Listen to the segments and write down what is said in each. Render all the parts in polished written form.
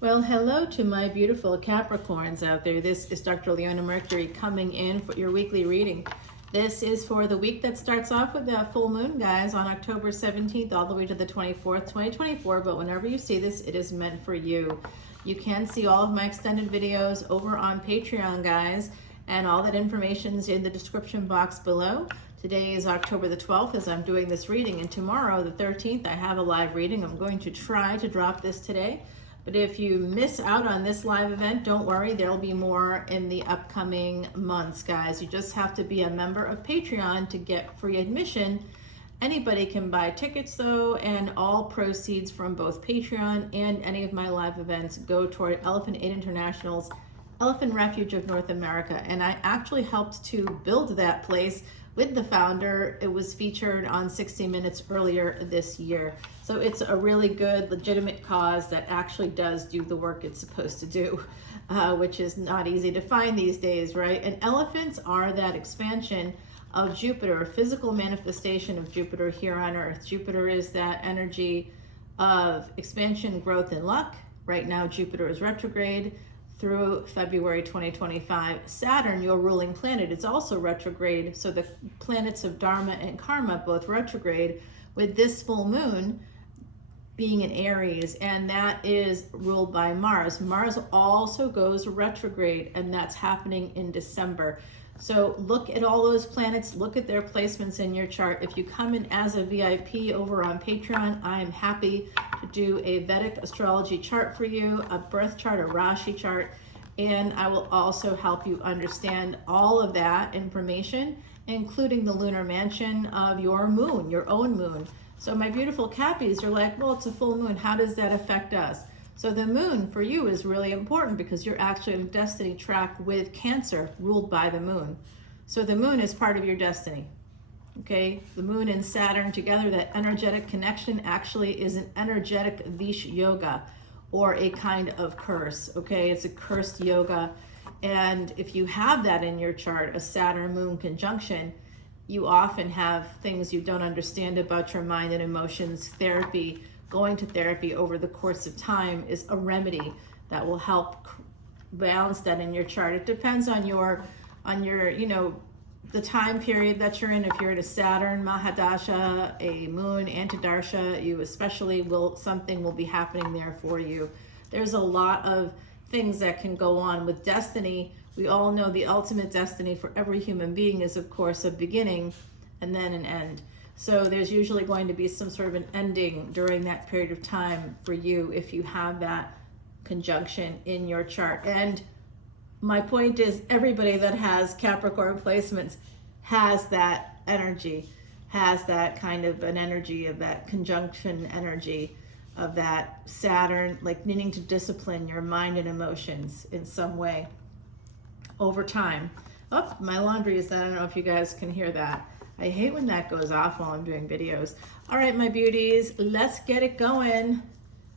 Well, hello to my beautiful Capricorns out there. This is Dr. Leona Mercury coming in for your weekly reading. This is for the week that starts off with the full moon, guys, on October 17th all the way to the 24th, 2024. But whenever you see this, it is meant for you. You can see all of my extended videos over on Patreon, guys, and all that information is in the description box below. Today is October the 12th as I'm doing this reading, and tomorrow, the 13th, I have a live reading. I'm going to try to drop this today. But if you miss out on this live event, don't worry, there'll be more in the upcoming months, guys. You just have to be a member of Patreon to get free admission. Anybody can buy tickets though, and all proceeds from both Patreon and any of my live events go toward Elephant Aid International's Elephant Refuge of North America. And I actually helped to build that place with the founder. It was featured on 60 Minutes earlier this year. So it's a really good, legitimate cause that actually does do the work it's supposed to do, which is not easy to find these days, right? And elephants are that expansion of Jupiter, a physical manifestation of Jupiter here on Earth. Jupiter is that energy of expansion, growth, and luck. Right now, Jupiter is retrograde through February 2025. Saturn, your ruling planet, is also retrograde. So the planets of Dharma and Karma both retrograde, with this full moon being in Aries, and that is ruled by Mars. Mars also goes retrograde, and that's happening in December. So look at all those planets, look at their placements in your chart. If you come in as a VIP over on Patreon, I am happy to do a Vedic astrology chart for you, a birth chart, a Rashi chart, and I will also help you understand all of that information, including the lunar mansion of your moon, your own moon. So my beautiful Cappies are like, well, it's a full moon. How does that affect us? So the moon for you is really important because you're actually in a destiny track with Cancer ruled by the moon. So the moon is part of your destiny. Okay, the moon and Saturn together, that energetic connection actually is an energetic Vish yoga, or a kind of curse. Okay, it's a cursed yoga. And if you have that in your chart, a Saturn moon conjunction, you often have things you don't understand about your mind and emotions. Therapy, going to therapy over the course of time is a remedy that will help balance that in your chart. It depends on your, the time period that you're in. If you're in a Saturn Mahadasha, a Moon Antidarsha, you especially something will be happening there for you. There's a lot of things that can go on with destiny. We all know the ultimate destiny for every human being is, of course, a beginning and then an end. So there's usually going to be some sort of an ending during that period of time for you if you have that conjunction in your chart. And my point is, everybody that has Capricorn placements has that energy, has that kind of an energy of that conjunction energy of that Saturn, like needing to discipline your mind and emotions in some way over time. Oh, my laundry is done. I don't know if you guys can hear that. I hate when that goes off while I'm doing videos. All right, my beauties, let's get it going.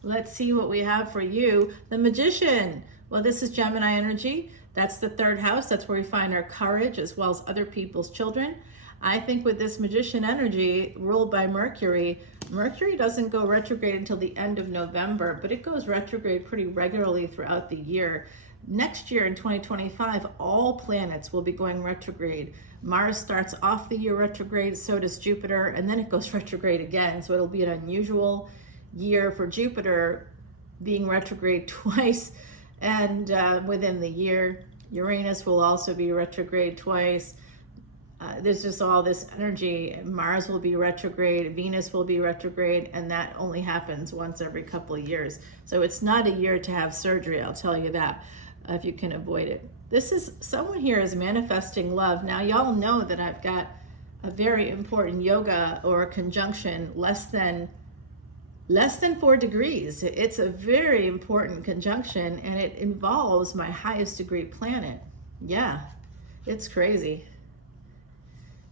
Let's see what we have for you. The Magician. Well, this is Gemini energy. That's the third house. That's where we find our courage as well as other people's children. I think with this Magician energy ruled by Mercury, Mercury doesn't go retrograde until the end of November, but it goes retrograde pretty regularly throughout the year. Next year in 2025, all planets will be going retrograde. Mars starts off the year retrograde, so does Jupiter, and then it goes retrograde again. So it'll be an unusual year for Jupiter being retrograde twice, and within the year. Uranus will also be retrograde twice. There's just all this energy. Mars will be retrograde, Venus will be retrograde, and that only happens once every couple of years. So it's not a year to have surgery, I'll tell you that, if you can avoid it. This is, someone here is manifesting love. Now y'all know that I've got a very important yoga or conjunction less than 4 degrees. It's a very important conjunction, and it involves my highest degree planet. Yeah, it's crazy.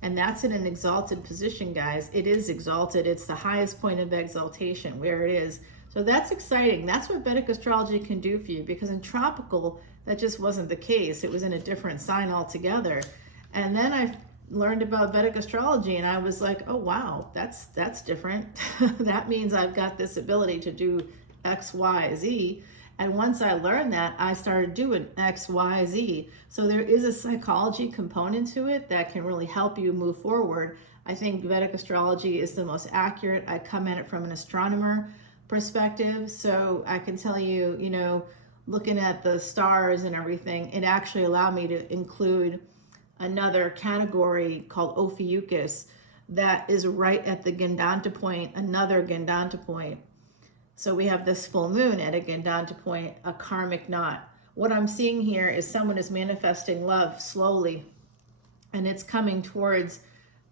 And that's in an exalted position, guys. It is exalted. It's the highest point of exaltation where it is. So that's exciting. That's what Vedic astrology can do for you, because in tropical, that just wasn't the case. It was in a different sign altogether. And then I learned about Vedic astrology, and I was like, oh wow, that's different. That means I've got this ability to do X, Y, Z, And once I learned that, I started doing X, Y, Z. So there is a psychology component to it that can really help you move forward. I think Vedic astrology is the most accurate. I come at it from an astronomer perspective. So I can tell you, you know, looking at the stars and everything, it actually allowed me to include another category called Ophiuchus that is right at the Gandanta point, another Gandanta point. So we have this full moon at a Gandanta point, a karmic knot. What I'm seeing here is someone is manifesting love slowly, and it's coming towards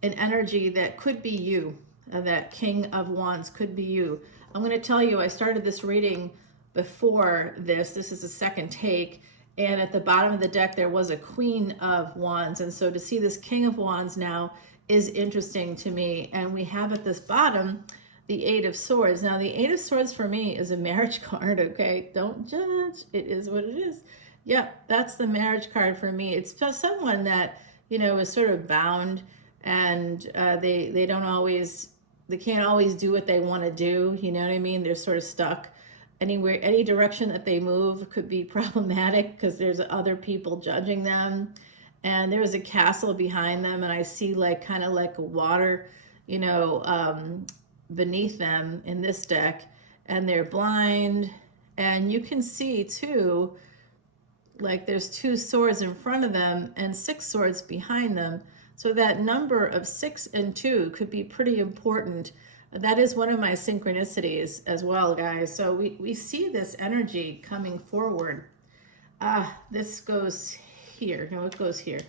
an energy that could be you. That King of Wands could be you. I'm going to tell you, I started this reading before this. This is a second take. And at the bottom of the deck, there was a Queen of Wands. And so to see this King of Wands now is interesting to me. And we have at this bottom, the Eight of Swords. Now, the Eight of Swords for me is a marriage card, okay? Don't judge. It is what it is. Yep, that's the marriage card for me. It's just someone that, you know, is sort of bound, and they don't always, they can't always do what they want to do. You know what I mean? They're sort of stuck. Anywhere, any direction that they move could be problematic because there's other people judging them. And there's a castle behind them, and I see like kind of like a water, you know, beneath them in this deck, and they're blind. And you can see too, like there's 2 swords in front of them and 6 swords behind them. So that number of 6 and 2 could be pretty important. That is one of my synchronicities as well, guys. So we see this energy coming forward. This goes here. No, it goes here.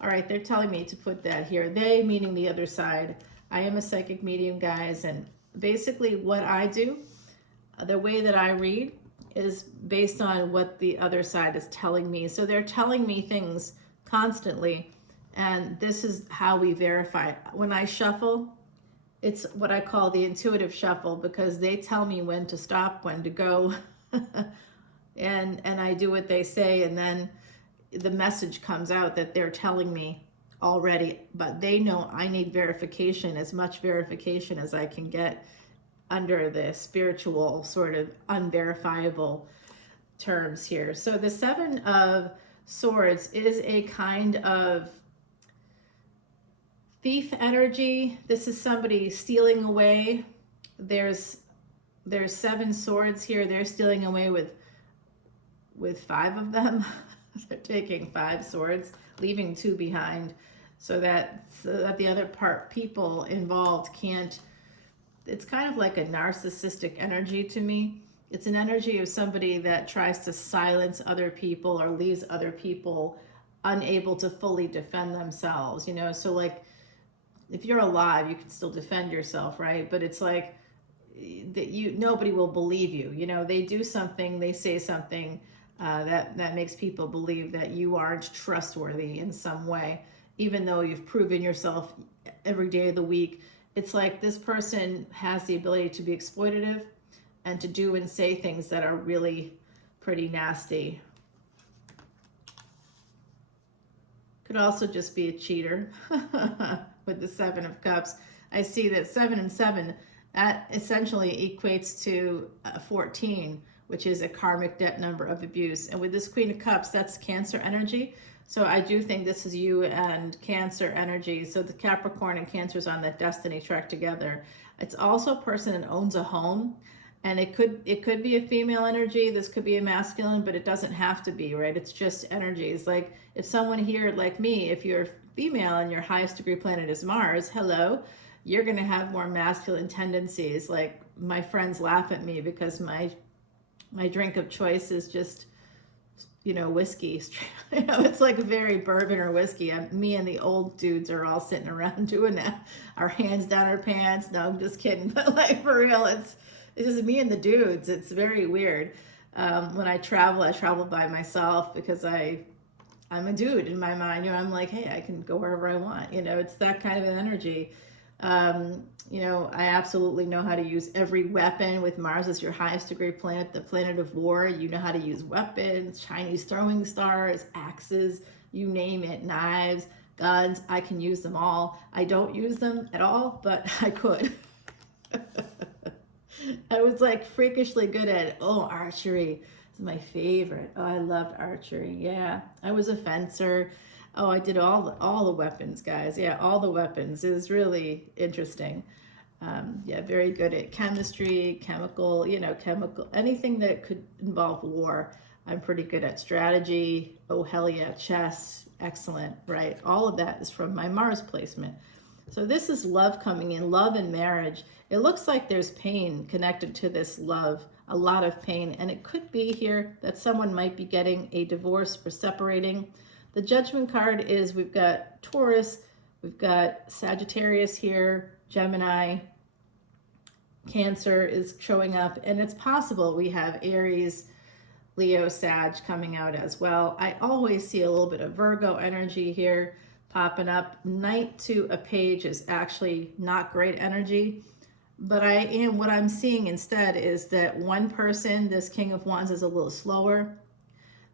All right, they're telling me to put that here. They, meaning the other side. I am a psychic medium, guys, and basically what I do, the way that I read, is based on what the other side is telling me. So they're telling me things constantly, and this is how we verify it. When I shuffle, it's what I call the intuitive shuffle, because they tell me when to stop, when to go, and I do what they say, and then the message comes out that they're telling me already, but they know I need verification, as much verification as I can get under the spiritual sort of unverifiable terms here. So the 7 of Swords is a kind of thief energy. This is somebody stealing away. There's 7 swords here. They're stealing away with 5 of them. They're taking 5 swords, leaving 2 behind, so that the other people involved can't. It's kind of like a narcissistic energy to me. It's an energy of somebody that tries to silence other people or leaves other people unable to fully defend themselves, you know? So like, if you're alive, you can still defend yourself, right? But it's like that nobody will believe you. You know, they do something, they say something that makes people believe that you aren't trustworthy in some way, even though you've proven yourself every day of the week. It's like this person has the ability to be exploitative and to do and say things that are really pretty nasty. Could also just be a cheater with the 7 of Cups. I see that 7 and 7, that essentially equates to 14, which is a karmic debt number of abuse. And with this Queen of Cups, that's Cancer energy. So I do think this is you and Cancer energy. So the Capricorn and Cancer is on that destiny track together. It's also a person that owns a home, and it could be a female energy. This could be a masculine, but it doesn't have to be, right? It's just energies. Like if someone here, like me, if you're female and your highest degree planet is Mars, hello, you're going to have more masculine tendencies. Like my friends laugh at me because my drink of choice is just, you know, whiskey. You know, it's like very bourbon or whiskey. Me and the old dudes are all sitting around doing that. Our hands down our pants. No, I'm just kidding. But like for real, it's just me and the dudes. It's very weird. When I travel by myself because I'm a dude in my mind. You know, I'm like, hey, I can go wherever I want. You know, it's that kind of an energy. You know, I absolutely know how to use every weapon. With Mars as your highest degree planet, the planet of war. You know how to use weapons, Chinese throwing stars, axes, you name it, knives, guns. I can use them all. I don't use them at all, but I could. I was like freakishly good at archery. It's my favorite. Oh, I loved archery. Yeah, I was a fencer. Oh, I did all the weapons, guys. Yeah, all the weapons. It was really interesting. Yeah, very good at chemistry, chemical, chemical, anything that could involve war. I'm pretty good at strategy. Oh, hell yeah, chess. Excellent, right? All of that is from my Mars placement. So this is love coming in, love and marriage. It looks like there's pain connected to this love, a lot of pain. And it could be here that someone might be getting a divorce or separating. The Judgment card is, we've got Taurus, we've got Sagittarius here, Gemini, Cancer is showing up, and it's possible we have Aries, Leo, Sag coming out as well. I always see a little bit of Virgo energy here popping up. Knight to a page is actually not great energy, but what I'm seeing instead is that one person, this King of Wands, is a little slower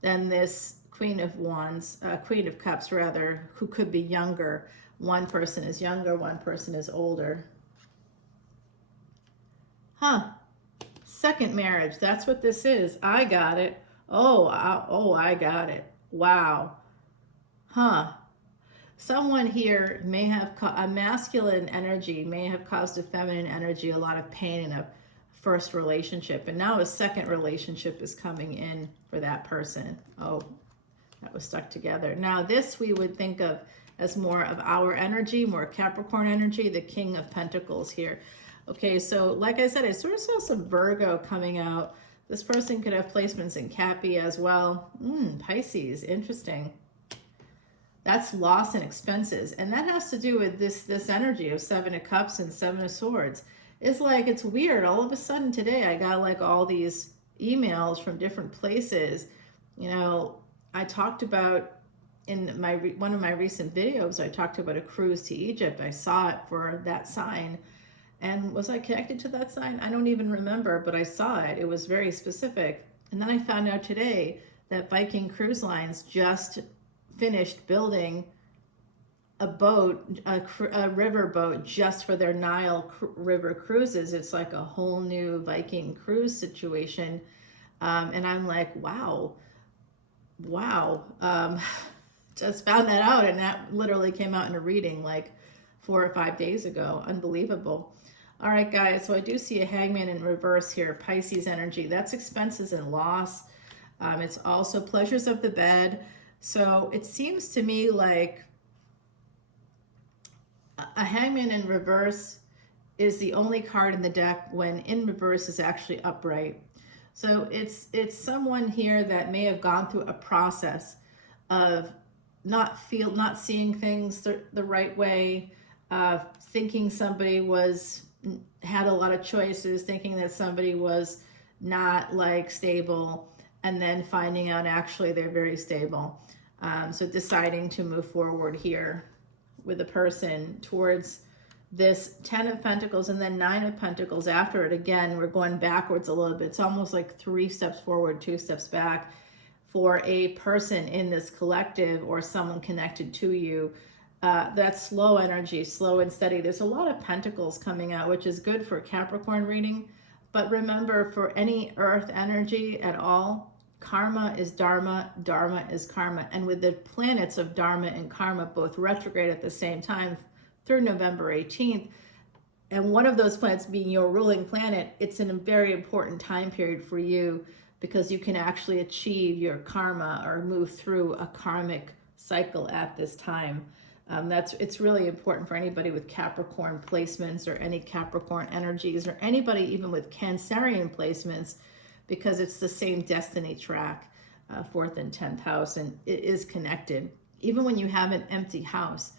than this Queen of Wands, Queen of Cups rather, who could be younger. One person is younger, one person is older. Huh. Second marriage. That's what this is. I got it. Oh, I got it. Wow. Huh. Someone here may have a masculine energy, may have caused a feminine energy a lot of pain in a first relationship. And now a second relationship is coming in for that person. Oh, that was stuck together. Now this we would think of as more of our energy, more Capricorn energy, the King of Pentacles here. Okay, so like I said, I sort of saw some Virgo coming out. This person could have placements in Cappy as well. Pisces, interesting. That's loss and expenses. And that has to do with this energy of Seven of Cups and Seven of Swords. It's like, it's weird. All of a sudden today, I got like all these emails from different places. I talked about in one of my recent videos, I talked about a cruise to Egypt. I saw it for that sign. And was I connected to that sign? I don't even remember, but I saw it. It was very specific. And then I found out today that Viking Cruise Lines just finished building a boat, a river boat, just for their Nile River cruises. It's like a whole new Viking cruise situation. And I'm like, wow. Just found that out, and that literally came out in a reading like 4 or 5 days ago. Unbelievable. All right, guys, so I do see a Hangman in reverse here, Pisces energy. That's expenses and loss. It's also pleasures of the bed. So it seems to me like a Hangman in reverse is the only card in the deck when in reverse is actually upright. So it's someone here that may have gone through a process of not seeing things the right way, thinking somebody had a lot of choices, thinking that somebody was not like stable, and then finding out actually they're very stable. So deciding to move forward here with a person towards this 10 of Pentacles and then 9 of Pentacles after it. Again, we're going backwards a little bit. It's almost like 3 steps forward, 2 steps back for a person in this collective or someone connected to you. That's slow energy, slow and steady. There's a lot of Pentacles coming out, which is good for Capricorn reading. But remember, for any earth energy at all, karma is dharma, dharma is karma. And with the planets of dharma and karma both retrograde at the same time through November 18th, and one of those planets being your ruling planet, it's in a very important time period for you because you can actually achieve your karma or move through a karmic cycle at this time. It's really important for anybody with Capricorn placements or any Capricorn energies or anybody even with Cancerian placements, because it's the same destiny track, 4th and 10th house, and it is connected. Even when you have an empty house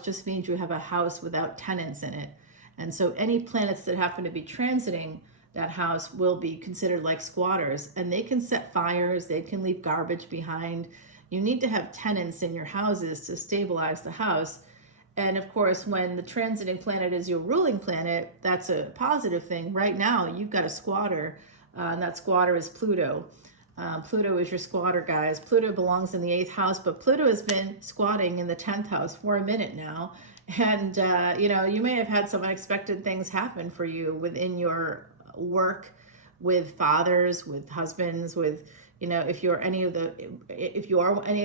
just means you have a house without tenants in it. And so any planets that happen to be transiting that house will be considered like squatters, and they can set fires, they can leave garbage behind. You need to have tenants in your houses to stabilize the house. And of course, when the transiting planet is your ruling planet, that's a positive thing. Right now, you've got a squatter, and that squatter is Pluto. Pluto is your squatter, guys. Pluto belongs in the 8th house, but Pluto has been squatting in the 10th house for a minute now. And, you may have had some unexpected things happen for you within your work with fathers, with husbands, with, you know, if you are any of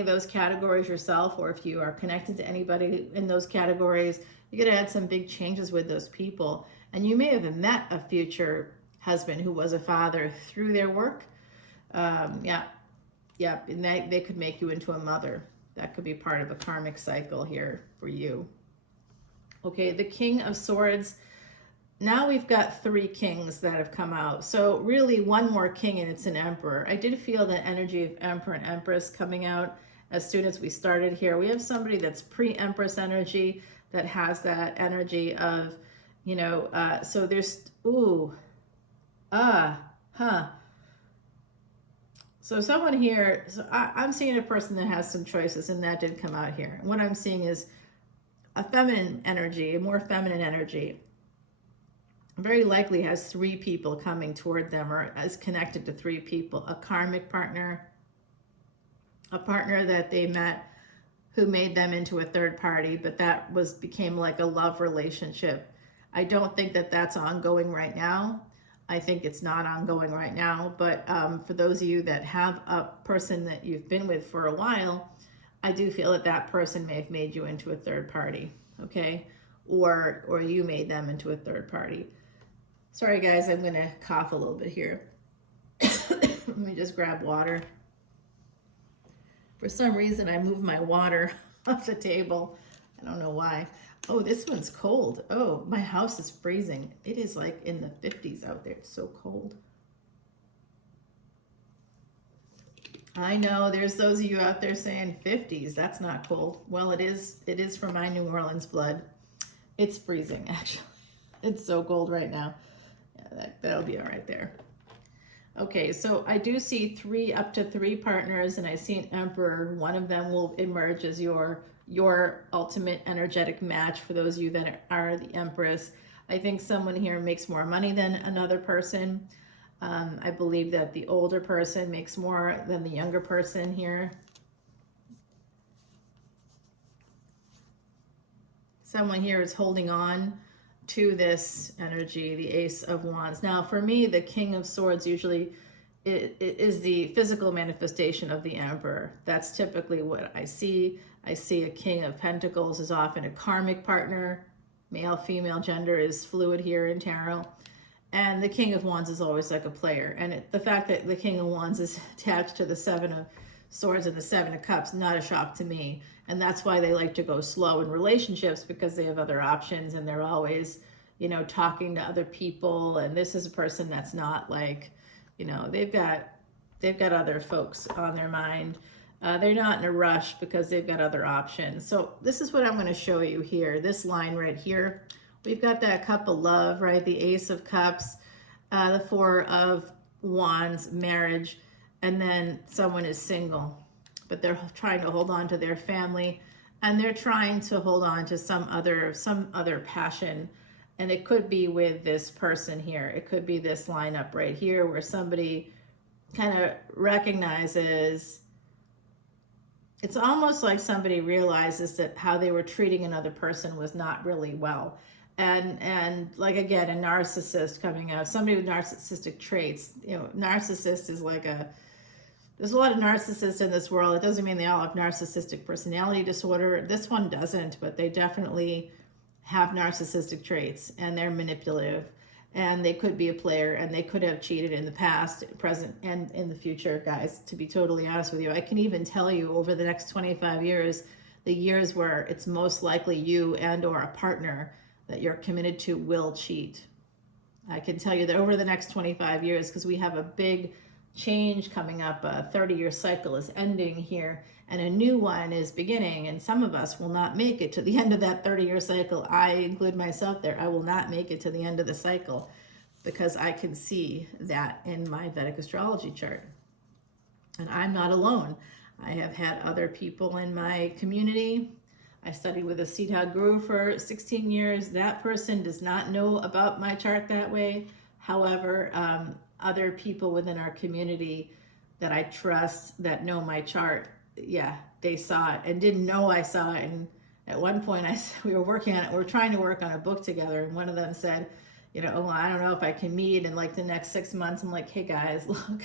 those categories yourself, or if you are connected to anybody in those categories, you're gonna add some big changes with those people. And you may have met a future husband who was a father through their work. Yeah, and they could make you into a mother. That could be part of a karmic cycle here for you. Okay, the King of Swords. Now we've got 3 kings that have come out. So really one more king and it's an emperor. I did feel the energy of emperor and empress coming out as soon as we started here. We have somebody that's pre-empress energy that has that energy of, you know, so there's, So someone here, so I'm seeing a person that has some choices, and that did come out here. And what I'm seeing is a feminine energy, a more feminine energy. Very likely has 3 people coming toward them, or is connected to 3 people. A karmic partner, a partner that they met who made them into a third party, but that became like a love relationship. I don't think that that's ongoing right now. I think it's not ongoing right now, but for those of you that have a person that you've been with for a while, I do feel that that person may have made you into a third party, okay? Or you made them into a third party. Sorry guys, I'm gonna cough a little bit here. Let me just grab water. For some reason, I moved my water off the table. I don't know why. Oh, this one's cold. Oh, my house is freezing. It is like in the 50s out there. It's so cold. I know there's those of you out there saying 50s. That's not cold. Well, it is for my New Orleans blood. It's freezing, actually. It's so cold right now. Yeah, that'll be all right there. Okay, so I do see up to three partners, and I see an emperor. One of them will emerge as your ultimate energetic match for those of you that are the empress. I think someone here makes more money than another person. I believe that the older person makes more than the younger person here. Someone here is holding on to this energy, the Ace of Wands. Now, for me, the King of Swords usually it is the physical manifestation of the Emperor. That's typically what I see. I see a King of Pentacles is often a karmic partner. Male, female gender is fluid here in tarot. And the King of Wands is always like a player. And the fact that the King of Wands is attached to the Seven of Swords and the Seven of Cups, not a shock to me. And that's why they like to go slow in relationships, because they have other options and they're always, you know, talking to other people. And this is a person that's not like, you know, they've got other folks on their mind. They're not in a rush because they've got other options. So this is what I'm going to show you here. This line right here, we've got that Cup of Love, right? The Ace of Cups, the Four of Wands, marriage, and then someone is single, but they're trying to hold on to their family, and they're trying to hold on to some other passion. And it could be with this person here. It could be this lineup right here where somebody kind of recognizes, it's almost like somebody realizes that how they were treating another person was not really well. And like, again, a narcissist coming out, somebody with narcissistic traits. You know, narcissist is like there's a lot of narcissists in this world. It doesn't mean they all have narcissistic personality disorder. This one doesn't, but they definitely have narcissistic traits, and they're manipulative, and they could be a player, and they could have cheated in the past, present, and in the future, guys, to be totally honest with you. I can even tell you over the next 25 years, the years where it's most likely you and or a partner that you're committed to will cheat. I can tell you that over the next 25 years, because we have a big change coming up, a 30-year cycle is ending here, and a new one is beginning, and some of us will not make it to the end of that 30-year cycle. I include myself there. I will not make it to the end of the cycle, because I can see that in my Vedic astrology chart. And I'm not alone. I have had other people in my community. I studied with a Siddha guru for 16 years. That person does not know about my chart that way. However, other people within our community that I trust that know my chart, yeah, they saw it and didn't know I saw it. And at one point we were working on it. We were trying to work on a book together, and one of them said, you know, oh, I don't know if I can meet in like the next 6 months. I'm like, hey guys, look,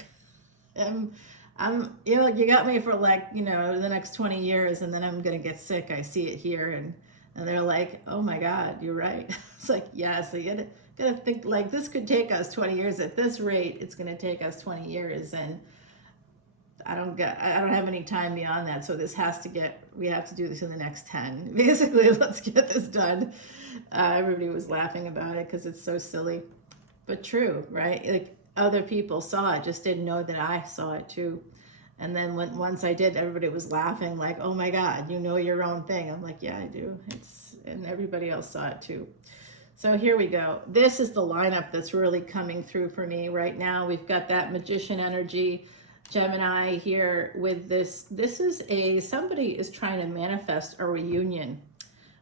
you know, you got me for like, you know, the next 20 years and then I'm going to get sick. I see it here. And they're like, oh my God, you're right. It's like, yeah, so you gotta think like this could take us 20 years. At this rate, it's going to take us 20 years. And I don't have any time beyond that. So we have to do this in the next 10. Basically, let's get this done. Everybody was laughing about it because it's so silly, but true, right? Like other people saw it, just didn't know that I saw it too. And then once I did, everybody was laughing like, oh my God, you know your own thing. I'm like, yeah, I do. And everybody else saw it too. So here we go. This is the lineup that's really coming through for me right now. We've got that magician energy, Gemini here with this. This is somebody is trying to manifest a reunion.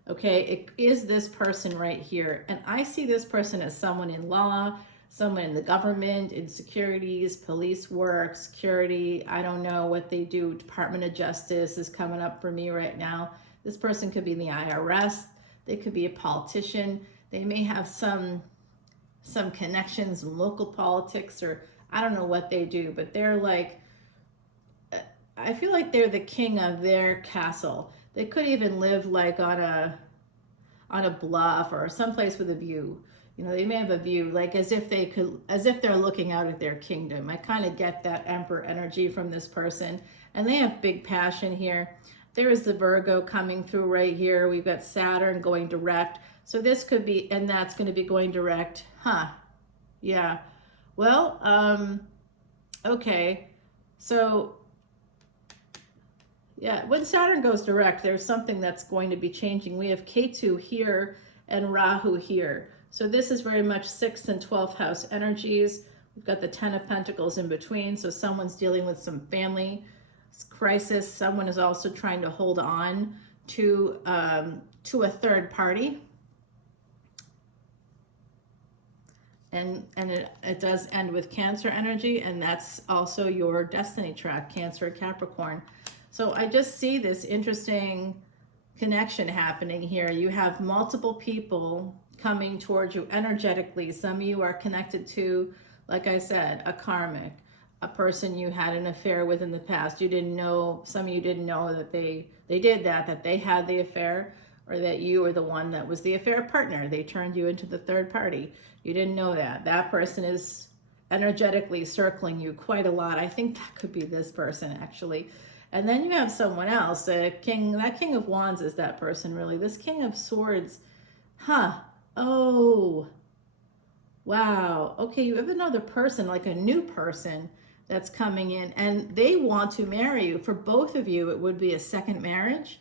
Okay, it is this person right here. And I see this person as someone in law, someone in the government, in securities, police work, security. I don't know what they do. Department of Justice is coming up for me right now. This person could be in the IRS. They could be a politician. They may have some connections in local politics, or I don't know what they do, but they're like, I feel like they're the king of their castle. They could even live like on a bluff or someplace with a view. You know, they may have a view, like as if they're looking out at their kingdom. I kind of get that emperor energy from this person. And they have big passion here. There is the Virgo coming through right here. We've got Saturn going direct. So this could be, and that's going to be going direct. Huh. Yeah. Well, okay. So, yeah, when Saturn goes direct, there's something that's going to be changing. We have Ketu here and Rahu here. So this is very much 6th and 12th house energies. We've got the 10 of Pentacles in between. So someone's dealing with some family crisis. Someone is also trying to hold on to a third party. And it does end with Cancer energy, and that's also your destiny track, Cancer, Capricorn. So I just see this interesting connection happening here. You have multiple people coming towards you energetically. Some of you are connected to, like I said, a karmic, a person you had an affair with in the past. You didn't know, some of you didn't know that they did that they had the affair, or that you were the one that was the affair partner. They turned you into the third party. You didn't know that. That person is energetically circling you quite a lot. I think that could be this person actually. And then you have someone else, that King of Wands is that person really. This King of Swords, huh? Oh, wow. Okay, you have another person, like a new person that's coming in, and they want to marry you. For both of you, it would be a second marriage.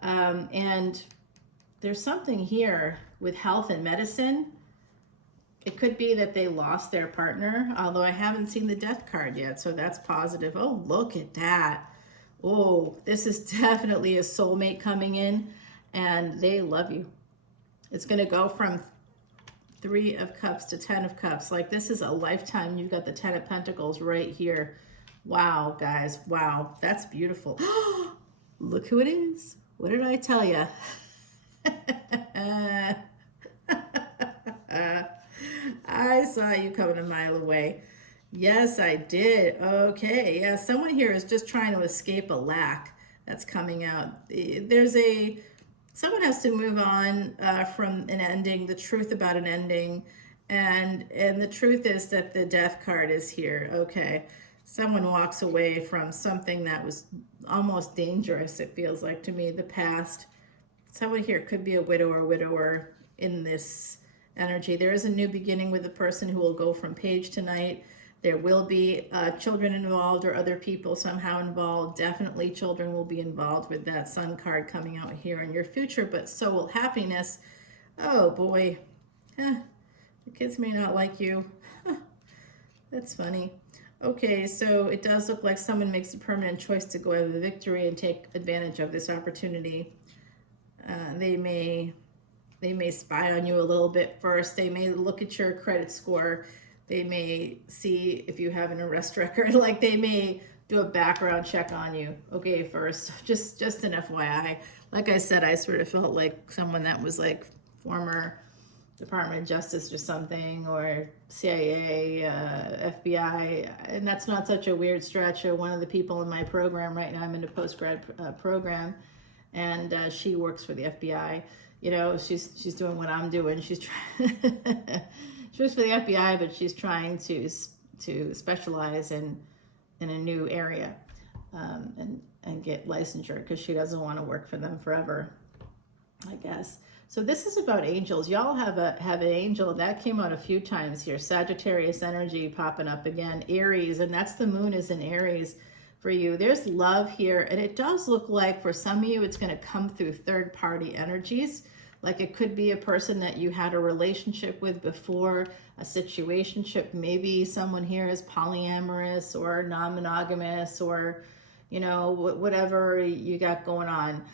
And there's something here with health and medicine. It could be that they lost their partner, although I haven't seen the death card yet, so that's positive. Oh, look at that. Oh, this is definitely a soulmate coming in, and they love you. It's going to go from 3 of Cups to 10 of Cups. Like, this is a lifetime. You've got the 10 of Pentacles right here. Wow, guys. Wow, that's beautiful. Look who it is. What did I tell you? I saw you coming a mile away. Yes, I did. Okay. Yeah, someone here is just trying to escape a lack that's coming out. Someone has to move on from an ending, the truth about an ending. And the truth is that the death card is here. Okay. Someone walks away from something that was almost dangerous, it feels like to me, the past. Someone here could be a widow or widower in this energy. There is a new beginning with a person who will go from page to night. There will be children involved or other people somehow involved. Definitely children will be involved with that Sun card coming out here in your future, but so will happiness. Oh boy, the kids may not like you. That's funny. Okay, so it does look like someone makes a permanent choice to go have a victory and take advantage of this opportunity. They may spy on you a little bit first. They may look at your credit score. They may see if you have an arrest record. Like, they may do a background check on you. Okay, first, just an FYI. Like I said, I sort of felt like someone that was like former Department of Justice or something, or CIA, FBI, and that's not such a weird stretch. One of the people in my program right now, I'm in a post-grad program, and she works for the FBI. You know, she's doing what I'm doing. She's trying. She works for the FBI, but she's trying to specialize in a new area, and get licensure, because she doesn't want to work for them forever, I guess. So this is about angels. Y'all have an angel that came out a few times here. Sagittarius energy popping up again. Aries, and that's the moon is in Aries for you. There's love here, and it does look like for some of you it's going to come through third-party energies. Like it could be a person that you had a relationship with before, a situationship. Maybe someone here is polyamorous or non-monogamous, or, you know, whatever you got going on.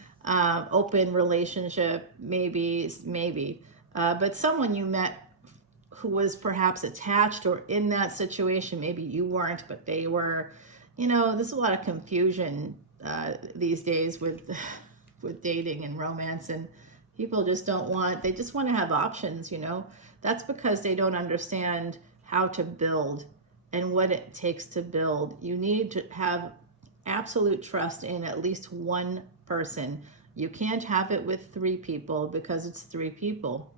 Open relationship, maybe. But someone you met who was perhaps attached or in that situation. Maybe you weren't, but they were. You know, there's a lot of confusion these days with dating and romance, and people just they just want to have options, you know. That's because they don't understand how to build and what it takes to build. You need to have absolute trust in at least one person. You can't have it with 3 people, because it's 3 people.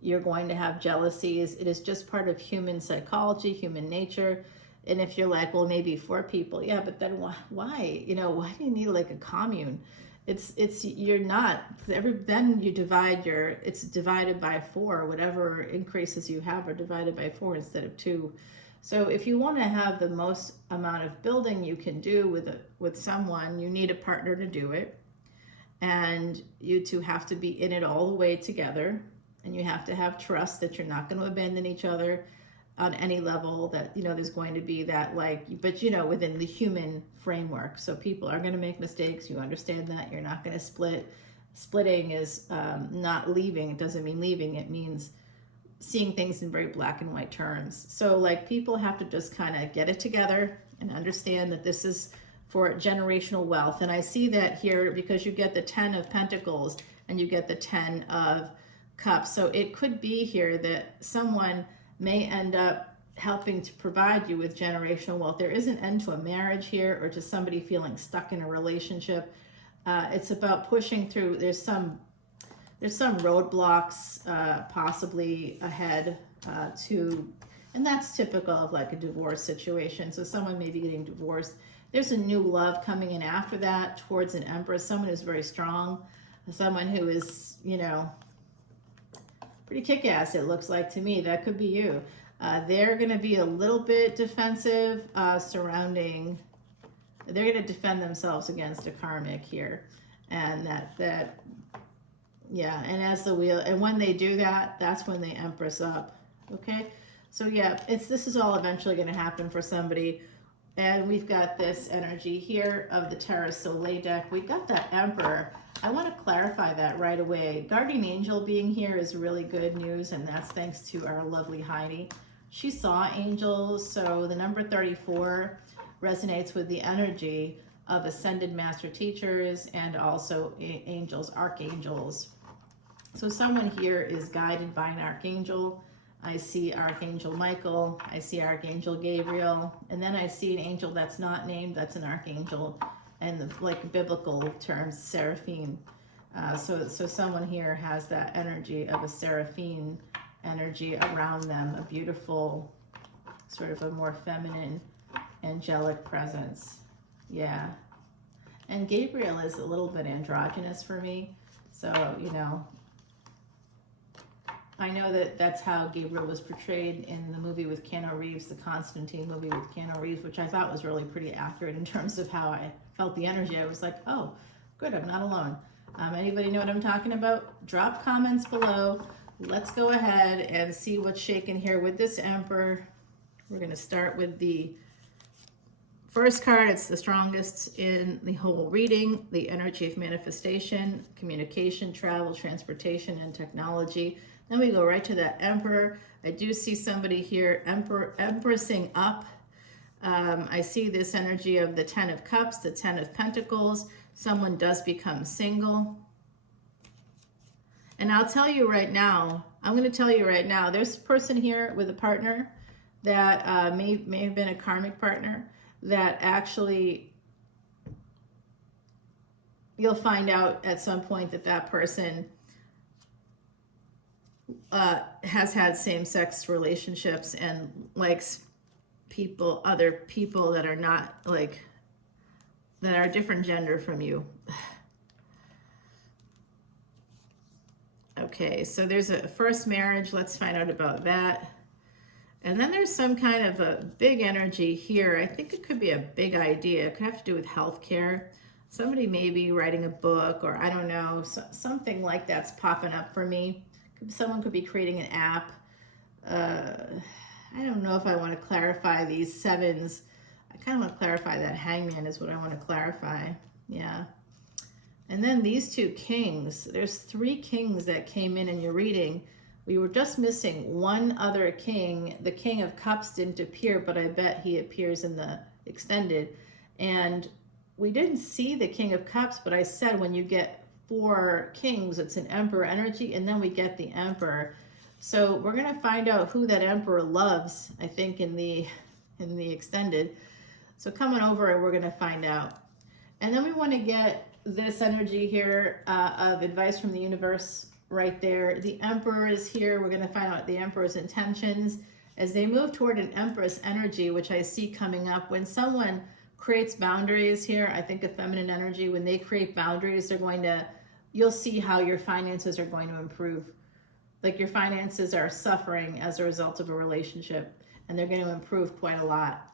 You're going to have jealousies. It is just part of human psychology, human nature. And if you're like, well, maybe 4 people, yeah, but then why? You know, why do you need like a commune? You're not, then you divide it's divided by 4, whatever increases you have are divided by 4 instead of 2. So if you want to have the most amount of building you can do with someone, you need a partner to do it. And you two have to be in it all the way together. And you have to have trust that you're not going to abandon each other on any level, that, you know, there's going to be that, like, but, you know, within the human framework. So people are going to make mistakes. You understand that. You're not going to split. Splitting is not leaving. It doesn't mean leaving. It means seeing things in very black and white terms. So like people have to just kind of get it together and understand that this is for generational wealth. And I see that here because you get the 10 of Pentacles and you get the 10 of Cups. So it could be here that someone may end up helping to provide you with generational wealth. There is an end to a marriage here, or to somebody feeling stuck in a relationship. It's about pushing through. There's some roadblocks possibly ahead and that's typical of like a divorce situation. So someone may be getting divorced. There's a new love coming in after that towards an Empress, someone who's very strong, someone who is, you know, pretty kick-ass, it looks like to me. That could be you. They're going to be a little bit defensive they're going to defend themselves against a karmic here. And yeah, and as the wheel, and when they do that, that's when they Empress up. Okay? So yeah, this is all eventually going to happen for somebody. And we've got this energy here of the Terra Soleil deck. We've got that Emperor. I want to clarify that right away. Guardian Angel being here is really good news, and that's thanks to our lovely Heidi. She saw angels, so the number 34 resonates with the energy of Ascended Master Teachers and also angels, archangels. So someone here is guided by an archangel. I see Archangel Michael, I see Archangel Gabriel, and then I see an angel that's not named, that's an archangel, and like biblical terms, seraphim. So someone here has that energy of a seraphim energy around them, a beautiful, sort of a more feminine, angelic presence. Yeah. And Gabriel is a little bit androgynous for me. So, you know, I know that that's how Gabriel was portrayed in the movie with Keanu Reeves, the Constantine movie with Keanu Reeves, which I thought was really pretty accurate in terms of how I felt the energy. I was like, oh, good, I'm not alone. Anybody know what I'm talking about? Drop comments below. Let's go ahead and see what's shaking here with this Emperor. We're going to start with the first card. It's the strongest in the whole reading, the energy of manifestation, communication, travel, transportation, and technology. Then we go right to that Emperor. I do see somebody here empressing up. I see this energy of the 10 of Cups, the 10 of Pentacles. Someone does become single. And I'll tell you right now, I'm going to tell you right now, there's a person here with a partner that may have been a karmic partner that actually you'll find out at some point that that person has had same-sex relationships and likes other people that are not like, that are different gender from you. Okay, so there's a first marriage. Let's find out about that. And then there's some kind of a big energy here. I think it could be a big idea. It could have to do with healthcare. Somebody may be writing a book, or I don't know, something like that's popping up for me. Someone could be creating an app. I don't know if I want to clarify these sevens. I kind of want to clarify that hangman is what I want to clarify. Yeah. And then these two kings. There's 3 kings that came in your reading. We were just missing one other king. The King of Cups didn't appear, but I bet he appears in the extended. And we didn't see the King of Cups, but I said when you get 4 kings, it's an Emperor energy, and then we get the Emperor. So we're going to find out who that Emperor loves, I think, in the extended. So coming over, and we're going to find out. And then we want to get this energy here of advice from the universe right there. The Emperor is here. We're going to find out the Emperor's intentions as they move toward an Empress energy, which I see coming up. When someone creates boundaries here, I think of feminine energy, when they create boundaries, you'll see how your finances are going to improve. Like your finances are suffering as a result of a relationship, and they're going to improve quite a lot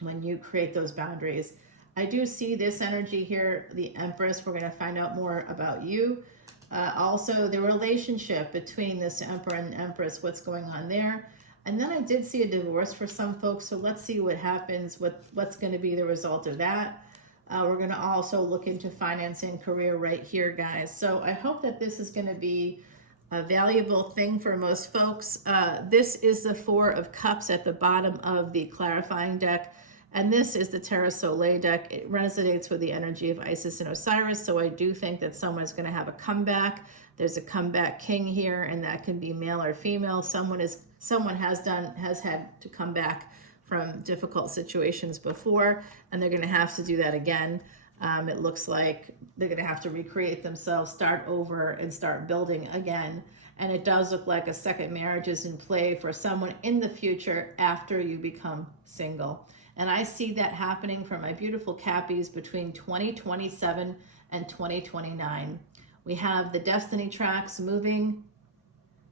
when you create those boundaries. I do see this energy here, the Empress. We're going to find out more about you. Also, the relationship between this Emperor and Empress, what's going on there. And then I did see a divorce for some folks, so let's see what happens, what's going to be the result of that. We're going to also look into finance and career right here, guys. So I hope that this is going to be a valuable thing for most folks. This is the 4 of Cups at the bottom of the clarifying deck. And this is the Terra Soleil deck. It resonates with the energy of Isis and Osiris. So I do think that someone's going to have a comeback. There's a comeback king here, and that can be male or female. Someone has had to come back from difficult situations before, and they're going to have to do that again. It looks like they're going to have to recreate themselves, start over, and start building again. And it does look like a second marriage is in play for someone in the future after you become single. And I see that happening for my beautiful Cappies between 2027 and 2029. We have the destiny tracks moving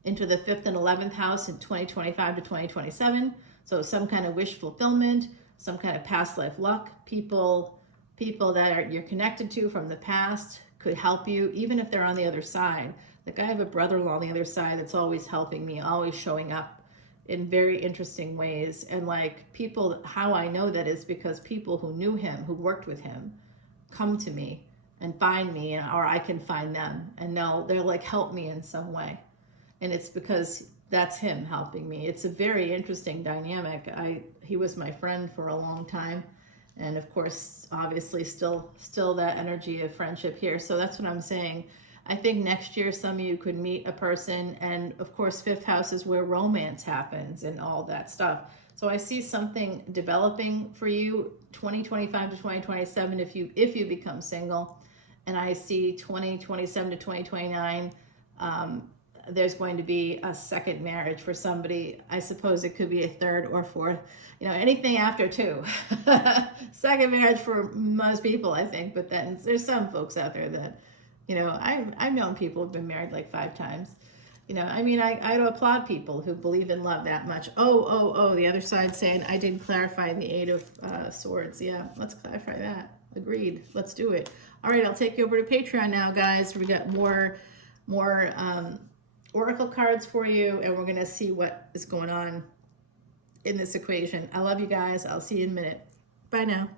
into the 5th and 11th house in 2025 to 2027. So some kind of wish fulfillment, some kind of past life luck. People that you're connected to from the past could help you, even if they're on the other side. Like I have a brother-in-law on the other side that's always helping me, always showing up in very interesting ways. And like people, how I know that is because people who knew him, who worked with him, come to me and find me, or I can find them, and they'll like help me in some way. And it's because that's him helping me. It's a very interesting dynamic. He was my friend for a long time. And of course, obviously still that energy of friendship here. So that's what I'm saying. I think next year some of you could meet a person, and of course 5th house is where romance happens and all that stuff. So I see something developing for you 2025 to 2027 if you become single, and I see 2027 to 2029 there's going to be a second marriage for somebody. I suppose it could be a 3rd or 4th, anything after 2. Second marriage for most people, I think, but then there's some folks out there that I've known people who've been married like 5 times. I applaud people who believe in love that much. Oh, the other side saying I didn't clarify the 8 of Swords. Yeah, let's clarify that. Agreed. Let's do it. All right, I'll take you over to Patreon now, guys. We got more oracle cards for you, and we're going to see what is going on in this equation. I love you guys. I'll see you in a minute. Bye now.